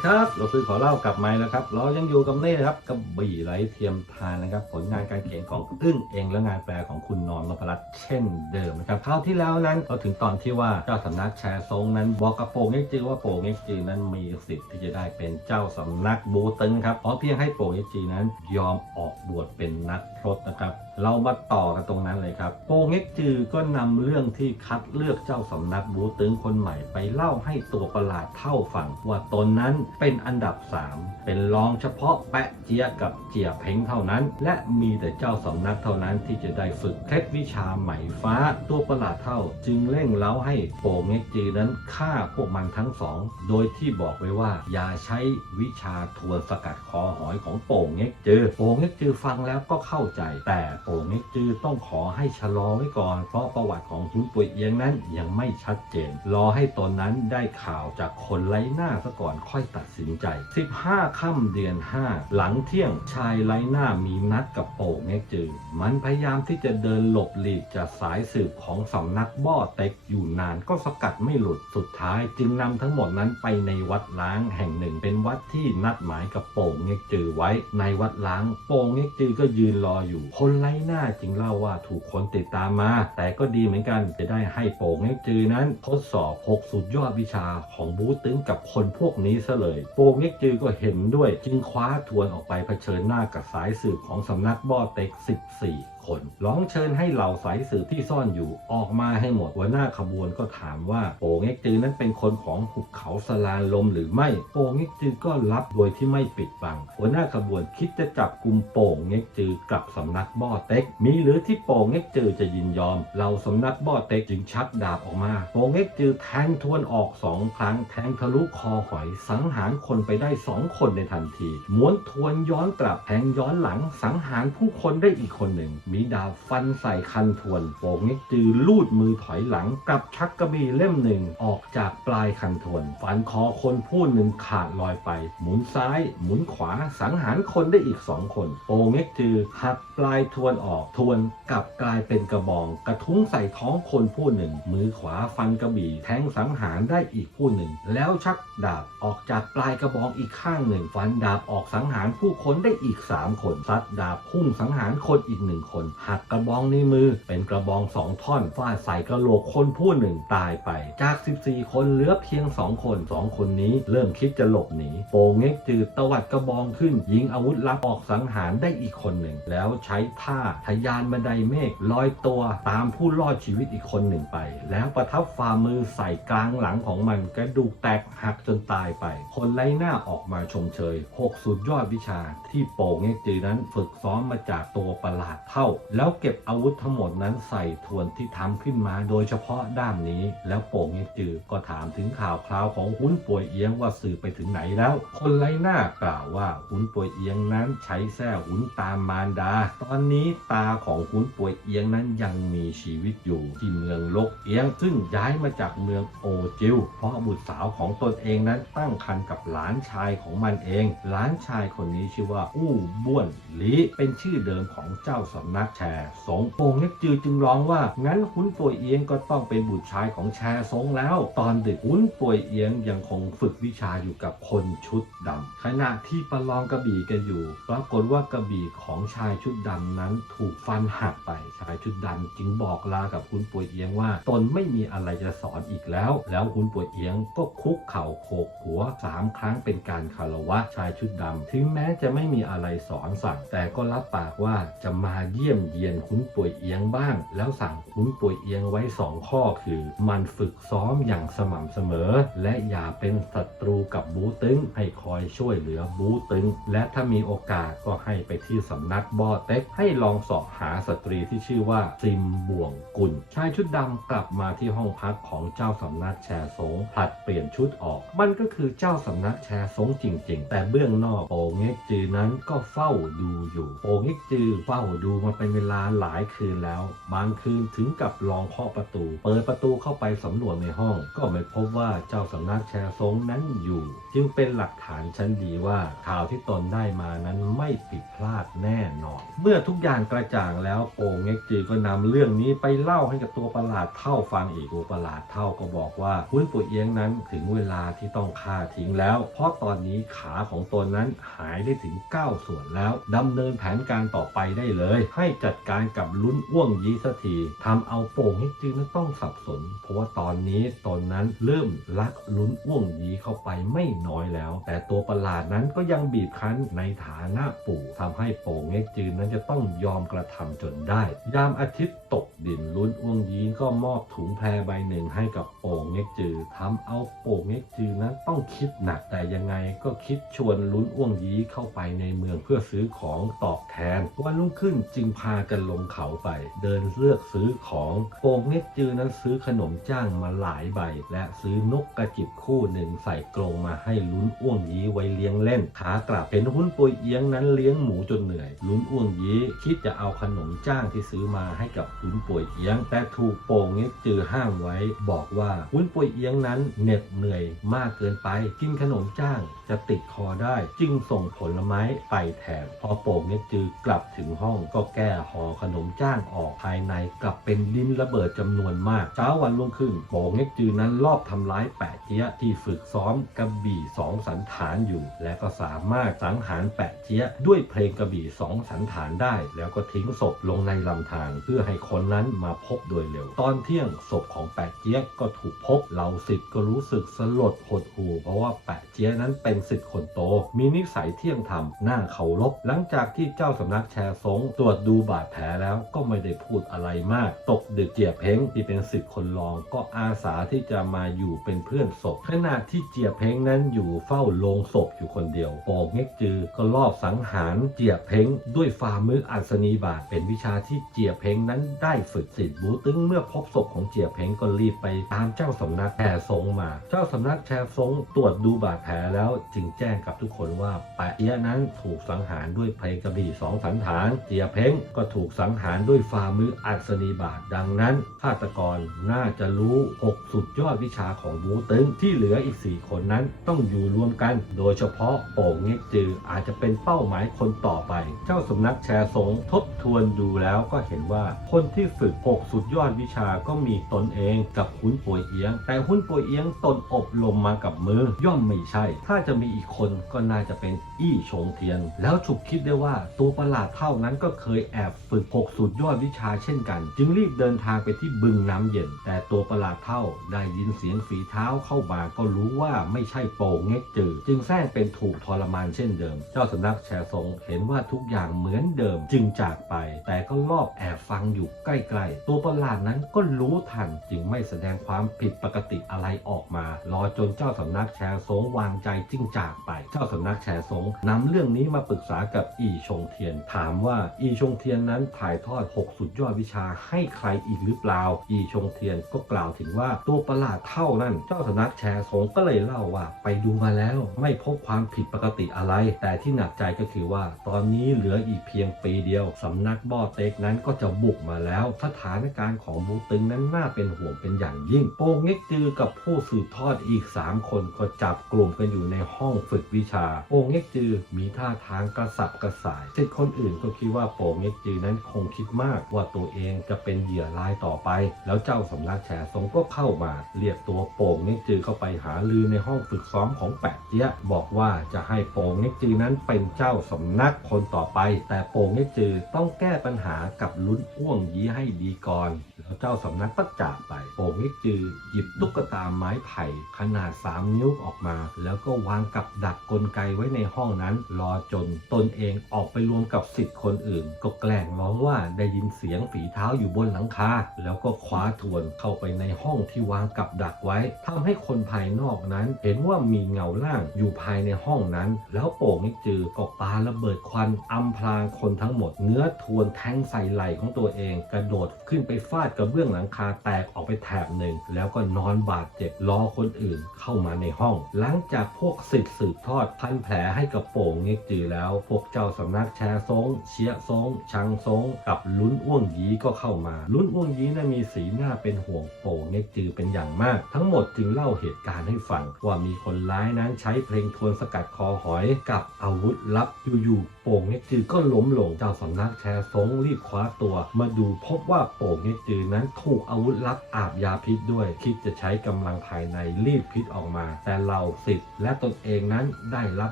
ดีครับ เราซื้อขอเล่ากลับมาแล้วครับ เรายังอยู่กับนี่นะครับกระบี่ไร้เทียมทานนะครับ ผลงานการเขียนของอึ้งเองและงานแปลของคุณนอนนพรัตน์เช่นเดิมนะครับคราวที่แล้วนั้นเราถึงตอนที่ว่าเจ้าสำนักแชร์ทรงนั้นบอกกับโป่งเอ็กจือว่าโป่งเอ็กจือนั้นมีสิทธิ์ที่จะได้เป็นเจ้าสำนักบูตึงครับขอเพียงให้โป่งเอ็กจือนั้นยอมออกบวชเป็นนักพรตนะครับ เรามาต่อกันตรงนั้นเลยครับโปงเอ็กจือก็นำเรื่องที่คัดเลือกเจ้าสำนักบูตึงคนใหม่ไปเล่าให้ตัวประหลาดเท่าฟังว่าตนนั้นเป็นอันดับ 3 เป็นรองเฉพาะแปะเจียกับเจียเพ้งเท่านั้น และมีแต่เจ้าสำนักเท่านั้นที่จะได้ฝึกเคล็ดวิชาไหมฟ้าตัวประหลาดเท่า จึงเร่งเล้าให้โปงเอ็กจือนั้นฆ่าพวกมันทั้งสอง โดยที่บอกไว้ว่าอย่าใช้วิชาทวนสกัดคอหอยของโป่งเอ็กจือโป่งเอ็กจือฟังแล้วก็เข้าใจแต่ป่งเอ็กจือต้องขอให้ชะลอไว้ก่อน เพราะประวัติของจุนป่วยเอียงนั้นยังไม่ชัดเจน รอให้ตนนั้นได้ข่าวจากคนไร้หน้าซะก่อนค่อยตัดสินใจ 15 ค่ำเดือน 5 หลังเที่ยงชายไร้หน้ามีนัดกับโป่งเอ็กจือมันพยายามที่จะเดินหลบหลีกจากสายสืบของสำนักบ้อเต็กอยู่นานก็สกัดไม่หลุดสุดท้ายจึงนำทั้งหมดนั้นไปในวัดล้างแห่งหนึ่งเป็นวัดที่นัดหมายกับโป่งเง็กจือไว้ ในวัดล้างโป่งเง็กจือก็ยืนรออยู่ คนไร้น่าจริงเล่าว่าถูกคนติดตามมา แต่ก็ดีเหมือนกันจะได้ให้โป่งเง็กจือนั้น ทดสอบ 6 สุดยอดวิชาของบูตึงกับคนพวกนี้ซะเลย โป่งเง็กจือก็เห็นด้วย จึงคว้าทวนออกไปเผชิญหน้ากับสายสืบของสำนักบอเต็ก 14คน ร้องเชิญให้เหล่าสายสืบที่ซ่อนอยู่ออกมาให้หมดหัวหน้าขบวนก็ถามว่าโป่งเอ็กจือนั้นเป็นคนของหุบเขาสลาลมหรือไม่โป่งเอ็กจือก็รับโดยที่ไม่ปิดบัง หัวหน้าขบวนคิดจะจับกลุ่มโป่งเอ็กจือกลับสำนักบ้อเต็ก มีหรือที่โป่งเอ็กจือจะยินยอมเหล่าสำนักบ้อเต็กจึงชักดาบออกมาโป่งเอ็กจือแทงทวนออกสองครั้งแทงทะลุคอหอยสังหารคนไปได้สองคนในทันทีม้วนทวนย้อนกลับแทงย้อนหลังสังหารผู้คนได้อีกคนหนึ่งมีดาบฟันใส่คันทวนโป่งเอ็กจือลูดมือถอยหลังกับชักกระบี่เล่มหนึ่งออกจากปลายคันทวนฟันคอคนผู้หนึ่งขาดลอยไป หมุนซ้าย หมุนขวาสังหารคนได้อีกสองคนโป่งเอ็กจือหักปลายทวนออกทวนกลับกลายเป็นกระบอง กระทุ้งใส่ท้องคนผู้หนึ่ง มือขวาฟันกระบี่แทงสังหารได้อีกผู้หนึ่ง แล้วชักดาบออกจากปลายกระบองอีกข้างหนึ่ง ฟันดาบออกสังหารผู้คนได้อีกสามคนซัดดาบพุ่งสังหารคนอีกหนึ่งคนหักกระบองในมือ เป็นกระบองสองท่อนฟาดใส่กระโหลกคนผู้หนึ่งตายไป จาก 14 คนเหลือเพียง 2 คน 2 คนนี้เริ่มคิดจะหลบหนีโปงเง็กจืดตวัดกระบองขึ้น ยิงอาวุธลับออกสังหารได้อีกคนหนึ่ง แล้วใช้ท่าทะยานบันไดเมฆลอยตัวตามผู้รอดชีวิตอีกคนหนึ่งไป แล้วประทับฝ่ามือใส่กลางหลังของมันกระดูกแตกหักจนตายไป คนไร้หน้าออกมาชมเชย6สุดยอดวิชาที่โปงเง็กจือนั้นฝึกซ้อมมาจากตัวประหลาดเท่าแล้วเก็บอาวุธทั้งหมดนั้นใส่ทวนที่ทำขึ้นมา โดยเฉพาะด้ามนี้ แล้วโป่งเงจือก็ถามถึงข่าวคราวของหุ้นป่วยเอียงว่าสื่อไปถึงไหนแล้ว คนไร้หน้ากล่าวว่าหุ้นป่วยเอียงนั้นใช้แท้หุ้นตามมารดา ตอนนี้ตาของหุ้นป่วยเอียงนั้นยังมีชีวิตอยู่ที่เมืองลกเอียง ซึ่งย้ายมาจากเมืองโอจิวเพราะบุตรสาวของตนเองนั้นตั้งครรภ์กับหลานชายของมันเอง หลานชายคนนี้ชื่อว่าอู้บ้วนลีเป็นชื่อเดิมของเจ้าสำนักแชร์สงโป่งเงจือจึงร้องว่า งั้นหุ้นป่วยเอียงก็ต้องเป็นบุตรชายของแชร์ซงแล้ว ตอนเดึกหุ้นป่วยเอียงยังคงฝึกวิชาอยู่กับคนชุดดำขณะที่ประลองกระบี่กันอยู่ ปรากฏว่ากระบี่ของชายชุดดำนั้นถูกฟันหักไป ชายชุดดำจึงบอกลากับหุ้นป่วยเอียงว่า ตนไม่มีอะไรจะสอนอีกแล้ว แล้วหุ้นป่วยเอียงก็คุกเข่าโขกหัวสามครั้งเป็นการคารวะชายชุดดำถึงแม้จะไม่มีอะไรสอนสั่งแต่ก็รับปากว่าจะมาเยี่ยมเยียนหุ้นป่วยเอียงบ้าง แล้วสั่งหุ้นป่วยเอียงไว้ 2 ข้อคือ มันฝึกซ้อมอย่างสม่ำเสมอ และอย่าเป็นศัตรูกับบูตึงให้คอยช่วยเหลือบูตึง และถ้ามีโอกาสก็ให้ไปที่สำนักบอเต็กให้ลองสอบหาสตรีที่ชื่อว่าซิมบ่วงกุลชายชุดดำกลับมาที่ห้องพักของเจ้าสำนักแชร์สงผลัดเปลี่ยนชุดออก มันก็คือเจ้าสำนักแชร์สงจริง ๆ แต่เบื้องนอกโปงเง็กจือนั้นก็เฝ้าดูอยู่โปงเง็กจือเฝ้าดูมาเป็นเวลาหลายคืนแล้ว บางคืนถึงกับลองเคาะประตู เปิดประตูเข้าไปสำรวจในห้อง ก็ไม่พบว่าเจ้าสำนักแชร์ซงนั้นอยู่ จึงเป็นหลักฐานชั้นดีว่าข่าวที่ตนได้มานั้นไม่ผิดพลาดแน่นอน เมื่อทุกอย่างกระจ่างแล้วโปงเง็กจือก็นำเรื่องนี้ไปเล่าให้กับตัวประหลาดเท่าฟังอีกตัวประหลาดเท่าก็บอกว่าหุ้นปุ๋ยเอียงนั้นถึงเวลาที่ต้องฆ่าทิ้งแล้ว เพราะตอนนี้ขาของตนนั้นหายได้ถึง 9 ส่วนแล้วดำเนินแผนการต่อไปได้เลย ให้จัดการกับลุ้นอ้วงยี้สักทีทำเอาโป่งเง็กจือนั้นต้องสับสน เพราะว่าตอนนี้ตนนั้นเริ่มรักลุ้นอ้วงยี้เข้าไปไม่น้อยแล้ว แต่ตัวประหลาดนั้นก็ยังบีบคั้นในฐานะปู่ทำให้โป่งเง็กจือนั้นจะต้องยอมกระทำจนได้ ยามอาทิตย์ตกดินลุ้นอ้วงยี้ก็มอบถุงแพรใบหนึ่งให้กับโป่งเง็กจือทำเอาโป่งเง็กจือนั้นต้องคิดหนักแต่ยังไงก็คิดชวนลุ้นอ้วงยี้เข้าไปในเมืองเพื่อซื้อของตอบแทนวันรุ่งขึ้นจึงพพากันลงเขาไป เดินเลือกซื้อของโป่งเง็กจือนั้นซื้อขนมจ้างมาหลายใบ และซื้อนกกระจิบคู่หนึ่งใส่กรงมาให้ลุ้นอ้วงยี้ไว้เลี้ยงเล่น ขากลับเห็นหุ้นปุยเอียงนั้นเลี้ยงหมูจนเหนื่อย ลุ้นอ้วงยี้คิดจะเอาขนมจ้างที่ซื้อมาให้กับหุ้นปุยเอียง แต่ถูกโป่งเง็กจือห้ามไว้ บอกว่าหุ้นปุยเอียงนั้นเหน็ดเหนื่อยมากเกินไปกินขนมจ้างจะติดคอได้ จึงส่งผลไม้ไปแทนพอโป่งเง็กจือกลับถึงห้องก็แก้ห่อขนมจ้างออกภายในกลับเป็นดินระเบิดจำนวนมาก เช้าวันรุ่งขึ้นโป่งเง็กจือนั้นลอบทำร้ายแปะเจี๊ยะที่ฝึกซ้อมกระบี่สองสันฐานอยู่ และก็สามารถสังหารแปะเจี๊ยะด้วยเพลงกระบี่สองสันฐานได้ แล้วก็ทิ้งศพลงในลำธารเพื่อให้คนนั้นมาพบโดยเร็ว ตอนเที่ยงศพของแปะเจี๊ยะก็ถูกพบเหล่าสิทธ์ก็รู้สึกสลดหดหู่เพราะว่าแปะเจี๊ยะนั้นเป็นสิทธิ์คนโต มีนิสัยเที่ยงธรรมน่าเคารพหลังจากที่เจ้าสำนักแชร์ซงตรวจดููบาดแผลแล้วก็ไม่ได้พูดอะไรมาก ตกดึกเจียบเพ้งที่เป็นสิทธิ์คนรองก็อาสาที่จะมาอยู่เป็นเพื่อนศพขณะที่เจียบเพ้งนั้นอยู่เฝ้าโลงศพอยู่คนเดียวโปกเง็กจือก็ลอบสังหารเจียบเพ้งด้วยฝ่ามืออัศนีบาทเป็นวิชาที่เจียบเพ้งนั้นได้ฝึกสิทธิ์บูตึงเมื่อพบศพของเจียบเพ้งก็รีบไปตามเจ้าสำนักแชร์ซงมา เจ้าสำนักแชร์ซงตรวจดูบาดแผลแล้วจึงแจ้งกับทุกคนว่าแปะเอียนั้นถูกสังหารด้วยเพลงกระบี่สองสันฐานเจียเพ้งก็ถูกสังหารด้วยฝ่ามืออัศนีบาทดังนั้นฆาตกรน่าจะรู้ 6 สุดยอดวิชาของบูตึงที่เหลืออีก 4 คนนั้นต้องอยู่รวมกัน โดยเฉพาะโป่งเง็กจืออาจจะเป็นเป้าหมายคนต่อไป เจ้าสำนักแชร์สงทบทวนดูแล้วก็เห็นว่าคนที่ฝึก 6 สุดยอดวิชาก็มีตนเองกับหุ้นป่วยเอียง แต่หุ้นป่วยเอียงตนอบรมมากับมือย่อมไม่ใช่ ถ้าจะมีอีกคนก็น่าจะเป็น อี้ชงเทียน แล้วฉุกคิดได้ว่าตัวประหลาดเท่านั้นก็เคยแอบฝึก6สุดยอดวิชาเช่นกัน จึงรีบเดินทางไปที่บึงน้ำเย็น แต่ตัวประหลาดเท่าได้ยินเสียงฝีเท้าเข้ามาก็รู้ว่าไม่ใช่โป่งเง็กจือจึงแซงเป็นถูกทรมานเช่นเดิม เจ้าสำนักแชร์ทรงเห็นว่าทุกอย่างเหมือนเดิมจึงจากไป แต่ก็ลอบแอบฟังอยู่ใกล้ๆ ตัวประหลาดนั้นก็รู้ทันจึงไม่แสดงความผิดปกติอะไรออกมา รอจนเจ้าสำนักแชร์ทรงวางใจจึงจากไป เจ้าสำนักแชร์ทรงนำเรื่องนี้มาปรึกษากับอีชงเทียน ถามว่าอีชงเทียนนั้นถ่ายทอด 6 สุดยอดวิชาให้ใครอีกหรือเปล่า อีชงเทียนก็กล่าวถึงว่าตัวประหลาดเท่านั้น เจ้าสำนักแชร์ทรงก็เลยเล่าว่า ไปดูมาแล้ว ไม่พบความผิดปกติอะไร แต่ที่หนักใจก็คือว่า ตอนนี้เหลืออีกเพียงปีเดียวสำนักบ่อเต็กนั้นก็จะบุกมาแล้วสถานการณ์ของบูตึงนั้นน่าเป็นห่วงเป็นอย่างยิ่ง โปงเง็กจือกับผู้สืบทอดอีก 3 คนก็จับกลุ่มกันอยู่ในห้องฝึกวิชาโปงเง็กจือมีท่าทางกระสับกระส่ายสิทธิ์คนอื่นก็คิดว่าโปงเง็กจือนั้นคงคิดมากว่าตัวเองจะเป็นเหยื่อรายต่อไป แล้วเจ้าสำนักแฉสงก็เข้ามา เรียกตัวโป่งเง็กจือเข้าไปหาลือในห้องฝึกซ้อมของแปะเจี๊ยบอกว่าจะให้โป่งเง็กจือนั้นเป็นเจ้าสำนักคนต่อไป แต่โป่งเง็กจือต้องแก้ปัญหากับลุ้นอ้วงยี้ให้ดีก่อน เจ้าสำนักก็จากไปโป่งเง็กจือหยิบตุ๊กตาไม้ไผ่ขนาด 3 นิ้วออกมา แล้วก็วางกับดักกลไกไว้ในห้องนั้น รอจนตนเองออกไปรวมกับสิทธิ์คนอื่น ก็แกล้งร้องว่าได้ยินเสียงฝีเท้าอยู่บนหลังคาแล้วก็คว้าทวนเข้าไปในห้องที่วางกับดักไว้ทำให้คนภายนอกนั้น เห็นว่ามีเงาล่างอยู่ภายในห้องนั้น แล้วโป่งไม่จือก็ปาระเบิดควันอำพรางคนทั้งหมด เนื้อทวนแทงใส่ไหล่ของตัวเอง กระโดดขึ้นไปฟาดระเบื้องหลังคาแตกออกไปแถบหนึ่ง แล้วก็นอนบาดเจ็บรอคนอื่นเข้ามาในห้อง หลังจากพวกสิทธิ์สืบทอดพันแผลให้กับโป่งเง็กจือแล้ว พวกเจ้าสำนักแชร์ซงเชียซงชังซงกับลุ้นอ้วงยีก็เข้ามา ลุ้นอ้วงยีนั้นมีสีหน้าเป็นห่วงโป่งเง็กจือเป็นอย่างมาก ทั้งหมดจึงเล่าเหตุการณ์ให้ฟังว่ามีคนร้ายนั้นใช้เพลงทวนสกัดคอหอยกับอาวุธลับอยู่ๆโป่งเง็กจือก็ล้มลงเจ้าสำนักแชร์ซงรีบคว้าตัว มาดูพบว่าโป่งเง็กจือนั้นถูกอาวุธลับอาบยาพิษด้วย คิดจะใช้กำลังภายในรีดพิษออกมา แต่เราสิทธิ์และตนเองนั้นได้รับ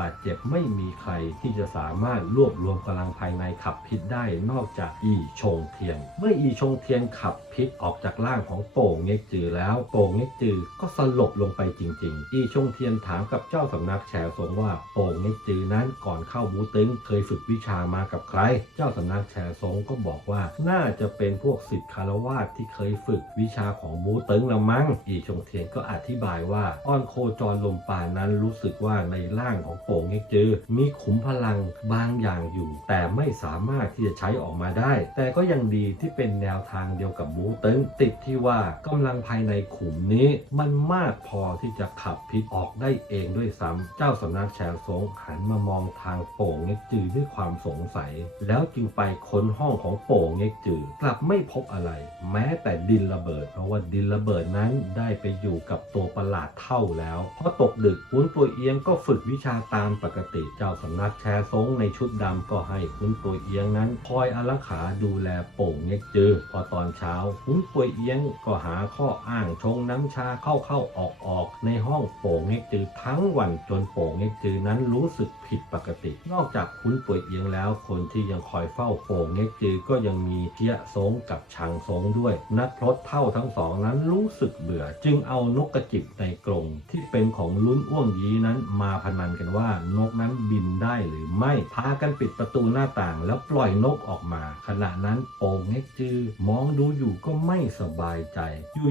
บาดเจ็บไม่มีใครที่จะสามารถรวบรวมกำลังภายในขับพิษได้นอกจากอีชงเทียน เมื่ออีชงเทียนขับพิษออกจากร่างของโป่งเง็กจือแล้วโป่งเง็กจือก็สลบลงไปจริง ๆ อีชงเทียนถามกับเจ้าสำนักแฉสงว่าโป่งเง็กจือนั้นก่อนเข้าบูตึงเคยฝึกวิชามากับใคร เจ้าสำนักแฉสงก็บอกว่าน่าจะเป็นพวกศิษย์คารวาสที่เคยฝึกวิชาของบูตึงละมั้งอีชงเทียนก็อธิบายว่า อ้อนโคจรลมป่านั้นรู้สึกว่าในร่างของโป่งเง็กจือมีขุมพลังบางอย่างอยู่ แต่ไม่สามารถที่จะใช้ออกมาได้ แต่ก็ยังดีที่เป็นแนวทางเดียวกับบูตึงติดที่ว่ากำลังภายในขุมนี้มันมากพอที่จะขับพิษออกได้เองด้วยซ้ำเจ้าสำนักแชร์สงหันมามองทางโป่งเง็กจือด้วยความสงสัย แล้วจึงไปค้นห้องของโป่งเง็กจือกลับไม่พบอะไรแม้แต่ดินระเบิด เพราะว่าดินระเบิดนั้นได้ไปอยู่กับตัวประหลาดเท่าแล้วพอตกดึกคุณตัวเอียงก็ฝึกวิชาตามปกติเจ้าสำนักแชร์สงในชุดดำก็ให้คุณตัวเอียงนั้น คอยอารักขาดูแลโป่งเง็กจือพอตอนเช้าคุณตัวเอียงก็หาข้ออ้างชงน้ำชาเข้าเข้าออกออกในห้องโป่งเง็กจือทั้งวันจนโป่งเง็กจือนั้นรู้สึกผิดปกติ นอกจากคุณป่วยเอียงแล้ว คนที่ยังคอยเฝ้าโป่งเง็กจือก็ยังมีเทียซงกับชังซงด้วย นักพรตเท่าทั้งสองนั้นรู้สึกเบื่อ จึงเอานกกระจิบในกรงที่เป็นของลุ้นอ้วงยีนั้นมาพนันกันว่านกนั้นบินได้หรือไม่พากันปิดประตูหน้าต่างแล้วปล่อยนกออกมา ขณะนั้นโป่งเง็กจือมองดูอยู่ก็ไม่สบายใจ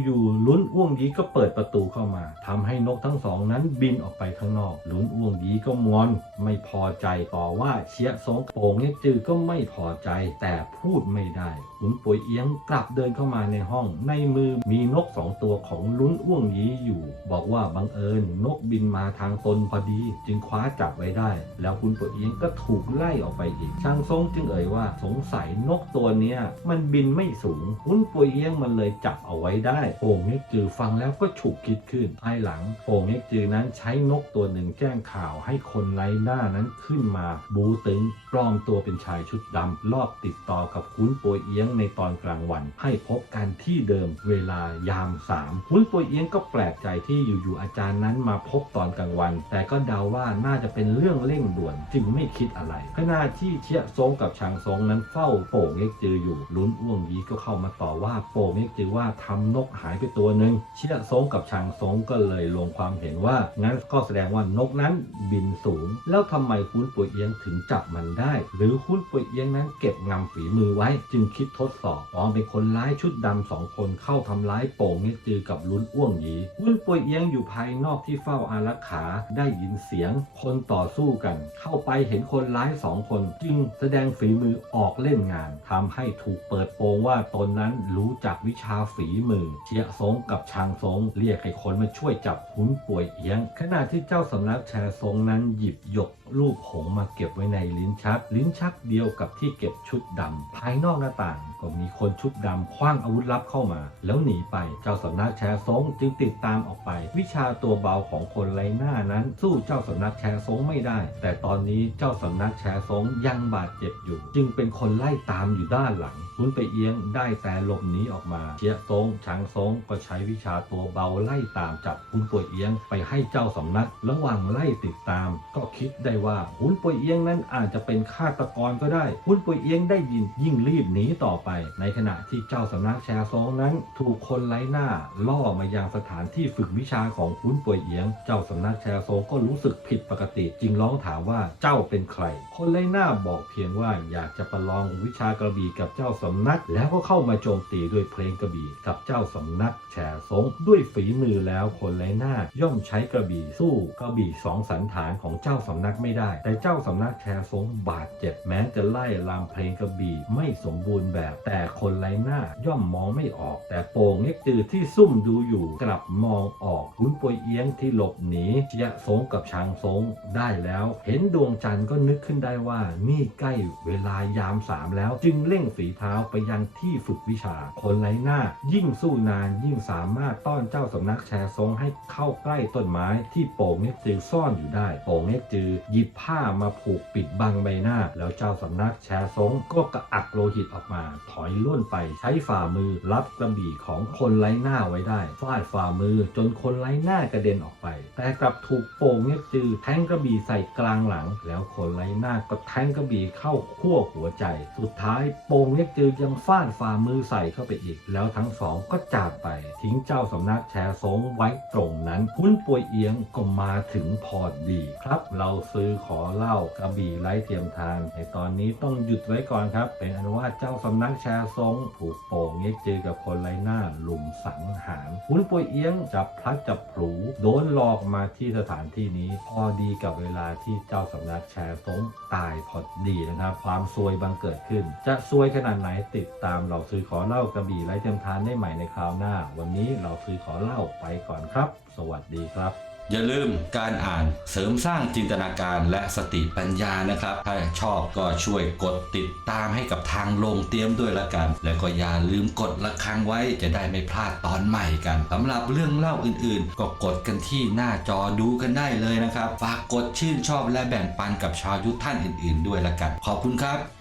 อยู่ๆลุ้นอ้วงยีก็เปิดประตูเข้ามาทำให้นกทั้งสองนั้นบินออกไปข้างนอก ลุ้นอ้วงยีก็งอนไม่พอใจต่อว่าเชียสงโป่งเง็กจือก็ไม่พอใจแต่พูดไม่ได้ขุนป่วยเอียงกลับเดินเข้ามาในห้อง ในมือมีนกสองตัวของลุ้นอ้วงยีอยู่ บอกว่าบังเอิญนกบินมาทางตนพอดี จึงคว้าจับไว้ได้ แล้วคุณป่วยเอียงก็ถูกไล่ออกไปอีก ช่างทรงจึงเอ่ยว่าสงสัยนกตัวเนี้ยมันบินไม่สูงคุณป่วยเอียงมันเลยจับเอาไว้ได้โป่งเง็กจือฟังแล้วก็ฉุกคิดขึ้นภายหลังโป่งเง็กจือนั้นใช้นกตัวหนึ่งแจ้งข่าวให้คนไร้หน้านั้นขึ้นมา บูตึงปลอมตัวเป็นชายชุดดำรอบติดต่อกับคุณป่วยเอียงในตอนกลางวันให้พบกันที่เดิมเวลายามสามคุณป่วยเอียงก็แปลกใจที่อยู่ๆอาจารย์นั้นมาพบตอนกลางวัน แต่ก็เดาว่าน่าจะเป็นเรื่องเร่งด่วนจึงไม่คิดอะไรขณะที่เชียซงกับชางซงนั้นเฝ้าโป่งเง็กจืออยู่ลุ้นอ้วงยีก็เข้ามาต่อว่าโป่งเง็กจือว่าทำนกหายไปตัวหนึ่งเชียซงกับชางซงก็เลยลงความเห็นว่างั้นก็แสดงว่านกนั้นบินสูง แล้วทำไมคุณป่วยเอียงถึงจับมันได้ หรือคุณป่วยเอียงนั้นเก็บงำฝีมือไว้ จึงคิดทดสอบปลอเป็นคนร้ายชุดดำสองคนเข้าทำร้ายโป่งเง็กจือกับลุ้นอ้วงยีคุณป่วยเอียงอยู่ภายนอกที่เฝ้าอารักขาได้ยินเสียงคนต่อสู้กัน เข้าไปเห็นคนร้ายสองคน จึงแสดงฝีมือออกเล่นงานทำให้ถูกเปิดโปงว่าตนนั้นรู้จักวิชาฝีมือเชียซงกับชางซงเรียกให้คนมาช่วยจับหุ้นป่วยเอียง ขณะที่เจ้าสำนักแชร์ซงนั้นหยิบหยก รูปหงมาเก็บไว้ในลิ้นชัก ลิ้นชักเดียวกับที่เก็บชุดดำภายนอกหน้าต่างก็มีคนชุดดำคว้างอาวุธลับเข้ามา แล้วหนีไปเจ้าสำนักแชร์ซงจึงติดตามออกไป วิชาตัวเบาของคนไร้หน้านั้น สู้เจ้าสำนักแชร์ซงไม่ได้ แต่ตอนนี้เจ้าสำนักแชร์ซงยังบาดเจ็บอยู่ จึงเป็นคนไล่ตามอยู่ด้านหลัง คุณไปเอียงได้แต่หลบหนีออกมาเชียซงชางซงก็ใช้วิชาตัวเบาไล่ตามจับคุณป่วยเอียงไปให้เจ้าสำนัก ระหว่างไล่ติดตาม ก็คิดได้ว่าคุณป่วยเอียงนั้นอาจจะเป็นฆาตกรก็ได้คุณป่วยเอียงได้ยินยิ่งรีบหนีต่อไป ในขณะที่เจ้าสำนักแชร์ซงนั้น ถูกคนไร้หน้าล่อมายังสถานที่ฝึกวิชาของคุณป่วยเอียง เจ้าสำนักแชร์ซงก็รู้สึกผิดปกติจึงร้องถามว่าเจ้าเป็นใคร คนไร้หน้าบอกเพียงว่าอยากจะประลองวิชากระบี่กับเจ้าสำนักแล้วก็เข้ามาโจมตีด้วยเพลงกระบี่กับเจ้าสำนักแฉสงด้วยฝีมือแล้วคนไร้หน้าย่อมใช้กระบี่สู้กระบี่สองสันฐานของเจ้าสำนักไม่ได้ แต่เจ้าสำนักแฉสงบาดเจ็บแม้จะไล่ลามเพลงกระบี่ไม่สมบูรณ์แบบ แต่คนไร้หน้าย่อมมองไม่ออก แต่โป่งเง็กจือที่ซุ่มดูอยู่กลับมองออกหุนปวยเอียงที่หลบหนีเจียสงกับช้างสงได้แล้ว เห็นดวงจันทร์ก็นึกขึ้นได้ว่านี่ใกล้เวลายามสามแล้วจึงเร่งฝีเท้าไปยังที่ฝึกวิชา คนไร้หน้า ยิ่งสู้นานยิ่งสามารถต้อนเจ้าสำนักแชร์ทรงให้เข้าใกล้ต้นไม้ที่โป่งเง็กจือซ่อนอยู่ได้ โป่งเง็กจือหยิบผ้ามาผูกปิดบังใบหน้า แล้วเจ้าสำนักแชร์ทรงก็กระอักโลหิตออกมา ถอยล่นไปใช้ฝ่ามือรับกระบี่ของคนไร้หน้าไว้ได้ฟาดฝ่ามือจนคนไร้หน้ากระเด็นออกไป แต่กลับถูกโป่งเง็กจือแทงกระบี่ใส่กลางหลัง แล้วคนไร้หน้าก็แทงกระบี่เข้าขั้วหัวใจ สุดท้ายโป่งเง็กจือยังฟาดฝ่ามือใส่เข้าไปอีก แล้วทั้งสองก็จากไปทิ้งเจ้าสำนักแชร์สงไว้ตรงนั้นหุ้นป่วยเอียงก็มาถึงพอดีครับ เราซื้อขอเล่ากระบี่ไร้เทียมทาน ในตอนนี้ต้องหยุดไว้ก่อนครับ เป็นอันว่าเจ้าสำนักแชร์สงถูกโป่งเง็กจือกับคนไร้หน้าหลุมสังหารหุ้นป่วยเอียงจับพลัดจับผลูโดนหลอกมาที่สถานที่นี้ พอดีกับเวลาที่เจ้าสำนักแชร์สงตายพอดีนะครับ ความซวยบังเกิดขึ้น จะซวยขนาดไหนติดตามเราซื้อขอเล่ากระบี่ไร้เทียมทานได้ใหม่ในคราวหน้า วันนี้เราซื้อขอเล่าไปก่อนครับ สวัสดีครับ อย่าลืมการอ่านเสริมสร้างจินตนาการและสติปัญญานะครับ ถ้าชอบก็ช่วยกดติดตามให้กับทางลงเตรียมด้วยละกัน แล้วก็อย่าลืมกดระฆังไว้จะได้ไม่พลาดตอนใหม่กันสำหรับเรื่องเล่าอื่นๆ ก็กดกันที่หน้าจอดูกันได้เลยนะครับฝากกดชื่นชอบและแบ่งปันกับชาวยุทธท่านอื่น ๆ ด้วยละกัน ขอบคุณครับ